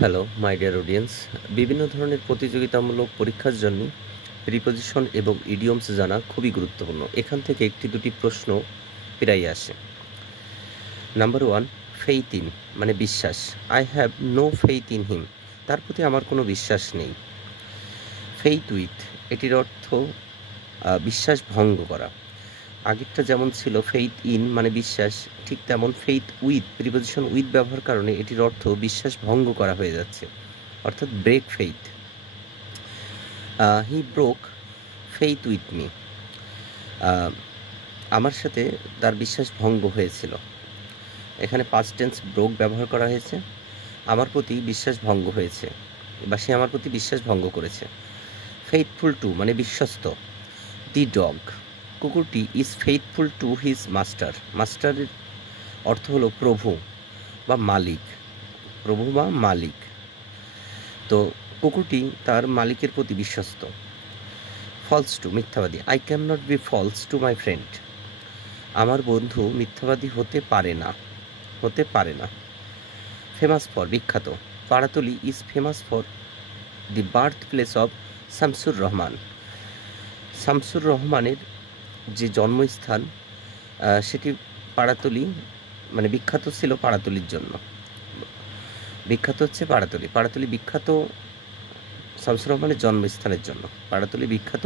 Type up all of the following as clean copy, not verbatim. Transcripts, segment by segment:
Hello my dear audience, বিভিন্ন ধরনের প্রতিযোগিতামূলক পরীক্ষার জন্য প্রিপোজিশন এবং ইডিয়মস জানা খুবই গুরুত্বপূর্ণ। এখান থেকে একটি দুটি প্রশ্ন প্রায়ই আসে। নাম্বার ওয়ান, ফেইথ ইন মানে বিশ্বাস। I have no faith in him, তার প্রতি আমার কোনো বিশ্বাস নেই। ফেইথ উইথ, এটির অর্থ বিশ্বাস ভঙ্গ করা। আগেরটা যেমন ছিল ফেইথ ইন মানে বিশ্বাস, ঠিক তেমন ফেইথ উইথ প্রিপোজিশন উইথ ব্যবহার কারণে এটির অর্থ বিশ্বাস ভঙ্গ করা হয়ে যাচ্ছে, অর্থাৎ break faith. He broke faith with me, আমার সাথে তার বিশ্বাস ভঙ্গ হয়েছিল। এখানে পাস্ট টেন্স ব্রোক ব্যবহার করা হয়েছে, আমার প্রতি বিশ্বাস ভঙ্গ হয়েছে বা সে আমার প্রতি বিশ্বাস ভঙ্গ করেছে। ফেইথফুল টু মানে বিশ্বস্ত। দি ডগ, কুকুরটি is faithful to his master. মাস্টারের অর্থ হলো প্রভু বা মালিক, প্রভু বা মালিক। তো কুকুরটি তার মালিকের প্রতি বিশ্বস্ত। ফলস টু মিথ্যাবাদী। I can not be false to my friend, আমার বন্ধু মিথ্যাবাদী হতে পারে না, হতে পারে না। ফেমাস ফর বিখ্যাত। Paratali is famous for the birth place of Shamsur Rahman. Shamsur রহমানের যে জন্মস্থান সেটি পাড়াতলি, মানে বিখ্যাত ছিল পাড়াতলির জন্য। বিখ্যাত হচ্ছে পাড়াতলি, পাড়াতলি বিখ্যাত শামসুর রহমানের জন্মস্থানের জন্য। পাড়াতলি বিখ্যাত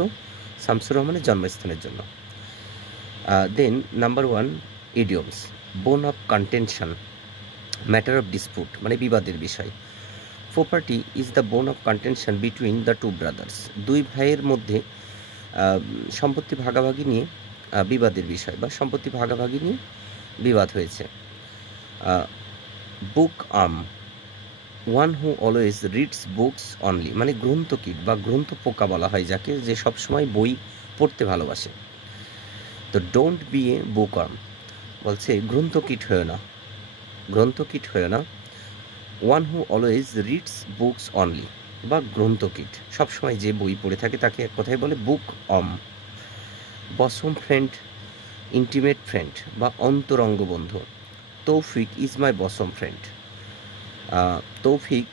শামসুর রহমানের জন্মস্থানের জন্য। Then number one, idioms. Bone of contention, matter of dispute মানে বিবাদের বিষয়। Property is the bone of contention between the two brothers, দুই ভাইয়ের মধ্যে সম্পত্তি ভাগাভাগি নিয়ে বিবাদের বিষয় বা সম্পত্তি ভাগাভাগি নিয়ে বিবাদ হয়েছে। Bookworm, one who always reads books only মানে গ্রন্থকীট বা গ্রন্থ পোকা বলা হয় যাকে, যে সবসময় বই পড়তে ভালোবাসে। তো don't B A book arm, বলছে গ্রন্থকীট হয়েও না, গ্রন্থকীট হয়েও না। One who always reads books only বা গ্রন্থকীট, সবসময় যে বই পড়ে থাকে তাকে এক কথায় বলে বুক অম। বসম ফ্রেন্ড, ইন্টিমেট ফ্রেন্ড বা অন্তরঙ্গ বন্ধু। তৌফিক ইজ মাই বসম ফ্রেন্ড, তৌফিক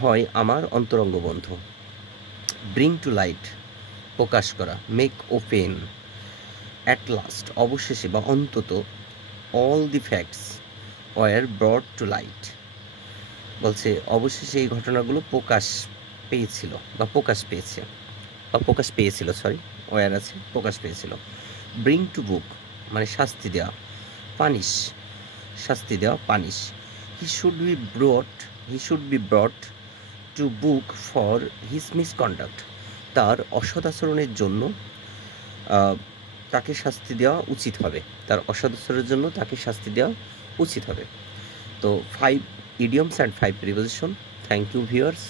হয় আমার অন্তরঙ্গ বন্ধু। ব্রিং টু লাইট প্রকাশ করা। মেক ওপেন, অ্যাট লাস্ট অবশেষে বা অন্তত। All the facts were brought to light, বলছে অবশেষে এই ঘটনাগুলো প্রকাশ পেয়েছিল বা প্রকাশ পেয়েছে বা প্রকাশ পেয়েছিল, সরি ওয়ার আছে প্রকাশ পেয়েছিল। ব্রিং টু বুক মানে শাস্তি দেওয়া। পানিশ, শাস্তি দেওয়া, punish. He should be ব্রট to book for his misconduct, তার অসৎ আচরণের জন্য তাকে শাস্তি দেওয়া উচিত হবে, তার অসৎ আচরণের জন্য তাকে শাস্তি দেওয়া উচিত হবে। তো 5 idioms and 5 preposition. Thank you viewers.